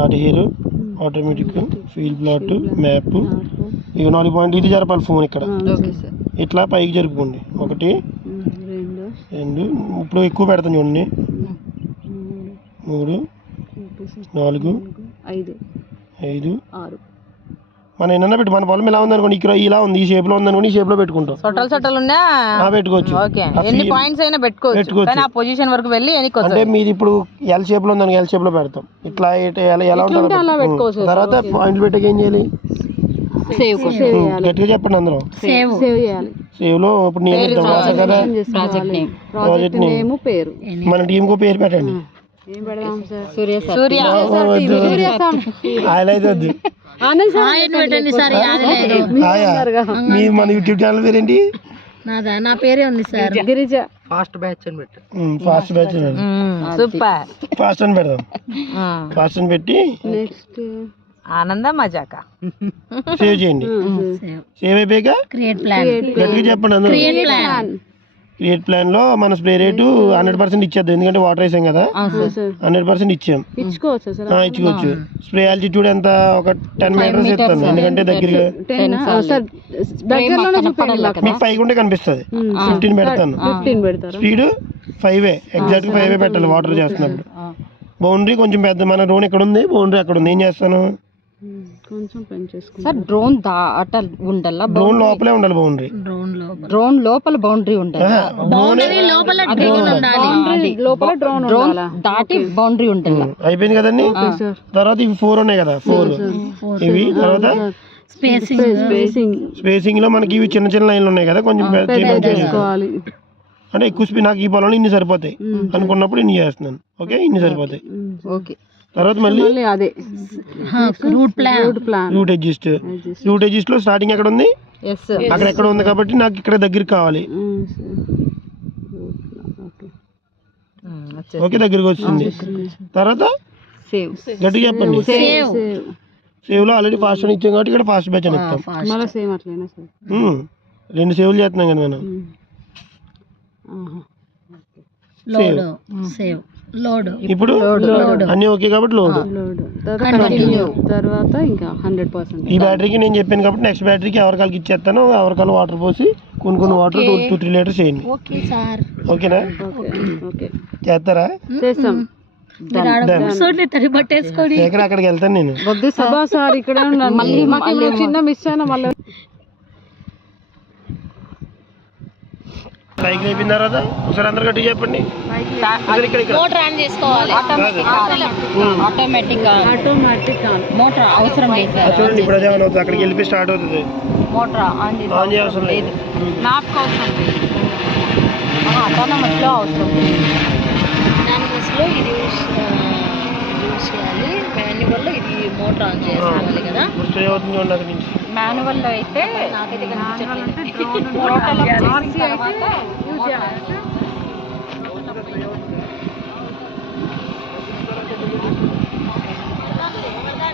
Start hair, automatic, feel plot, map, ఇవి 4 point. ఇది జరపాలి ఫోన్ ఇక్కడ ఇట్లా పైకి జరుపుకోండి. 1 2, ఇప్పుడు ఎక్కువ పెడతాను చూడండి. 3 4 5 6. మనం ఏమన్నా పెట్టి మన పొలం ఇలా ఉంది అనుకోండి, ఇక్కడ ఇలా ఉంది, ఈ షేప్ లో ఉంది అనుకోండి, ఈ షేప్ లో పెట్టుకుంటాం. పెట్టుకోవచ్చు. అంటే మీది ఇప్పుడు ఎల్ షేప్ లో ఉంది, ఎల్ షేప్ లో పెడతాం. ఇట్లా ఎలా ఉంటుంది. తర్వాత పాయింట్లు పెట్టాక ఏం చేయాలి? గట్టిగా చెప్పండి అందరూ. సేవ్ లో ఇప్పుడు నేను కదా ప్రాజెక్ట్ నేమ్, మన టీం కో పేరు పెట్టండి. ఆయన అయితే వద్దు. మన యూట్యూబ్ ఛానల్ పేరేంటి? నా పేరే ఉంది సార్, గిరిజ. ఫాస్ట్ బ్యాచ్ అని పెట్టు. Fast batch super. ఫాస్ట్ అని పెడదాం. ఫాస్ట్ అని పెట్టి నెక్స్ట్ ఆనంద మజాక సేవ్ చేయండి. సేవ్ అయిపోయాక క్రియేట్ ప్లాన్ గట్టిగా చెప్పండి అందరూ. క్రియేట్ ప్లాన్ లో మన స్ప్రే రేటు 100% ఇచ్చేద్దాం, ఎందుకంటే వాటర్ వేసాం కదా. 100% ఇచ్చాం. ఇచ్చుకోవచ్చు. స్ప్రే ఆల్టిట్యూడ్ ఎంత? ఒక 10 మీటర్స్ ఇస్తాను, ఎందుకంటే దగ్గరగా మీకు 5 ఉంటే కనిపిస్తుంది. 15 పెడతాను. స్పీడ్ 5 ఎగ్జాక్ట్ 5 పెట్టాలి వాటర్ చేస్తున్నప్పుడు. బౌండరీ కొంచెం పెద్ద, మన డ్రోన్ ఎక్కడ ఉంది, బౌండరీ అక్కడ ఉంది. ఏం చేస్తాను? డ్రోన్ ఉండాలా? డ్రోన్ లోపలే ఉండాలి బౌండరీ. డ్రోన్ లోపల బౌండరీ ఉండాలి. డ్రోన్ దాటి బౌండరీ ఉండాలి. అయిపోయింది కదండి. తర్వాత ఇవి 4 ఉన్నాయి కదా, 4 ఇవి. తర్వాత స్పేసింగ్ లో మనకి ఇవి చిన్న చిన్న లైన్లు ఉన్నాయి కదా, కొంచెం అంటే ఎక్కువ స్పీడ్. నాకు ఈ పొలంలో ఇన్ని సరిపోతాయి అనుకున్నప్పుడు ఇన్ని చేస్తున్నాను. ఓకే, ఇన్ని సరిపోతాయి. తర్వాత మళ్ళీ అదే రూట్ అడ్జస్ట్ లో స్టార్టింగ్ ఎక్కడ ఉంది, అక్కడ ఎక్కడ ఉంది కాబట్టి నాకు ఇక్కడ దగ్గరికి కావాలి. ఓకే, దగ్గరికి వస్తుంది. తర్వాత గట్టిగా చెప్పండి. సేవ్ లో ఆల్రెడీ ఫాస్ట్ అని ఇచ్చాం కాబట్టి ఇక్కడ ఫాస్ట్ బ్యాచ్ అని ఇస్తాం. 2 సేవ్లు చేస్తున్నాం కదా మనం. ఇప్పుడు అన్ని ఓకే కాబట్టి లోడ్. తర్వాత ఇంకా 100%. ఈ బ్యాటరీకి నేను చెప్పాను కాబట్టి నెక్స్ట్ బ్యాటరీకి ఎవరికాలకి ఇచ్చేస్తాను. ఎవరికాలు వాటర్ పోసి కొన్ని వాటర్ 2-3 లీటర్స్ చేయండి. ఓకేనా? చేస్తారా? చేస్తాం. అక్కడికి వెళ్తాను నేను. ఇక్కడ చిన్న మిస్ అయినా మళ్ళీ సైకిల్ అయిపోయిన తర్వాత ఒకసారి అందరు గట్టి చెప్పండి. మోటార్ ఆన్ చేసుకోవాలి. ఆటోమేటిక్ మోటార్ అవసరం లేదు. చూడండి ఇప్పుడు అదే ఆన్ అవుతుంది. అక్కడికి వెళ్ళిపోయి స్టార్ట్ అవుతుంది. మోటార్ ఆన్ చేయవసరం లేదు. నాప్ అవసరం లేదు. ఆటోనమస్ లో అవసరం లేదు. ఆటోనమస్ లో ఇది యూజ్ చేయాలి. మాన్యువల్ లో ఇది మోటార్ ఆన్ చేసుకోవాలి కదా. మాన్యువల్ లో అయితే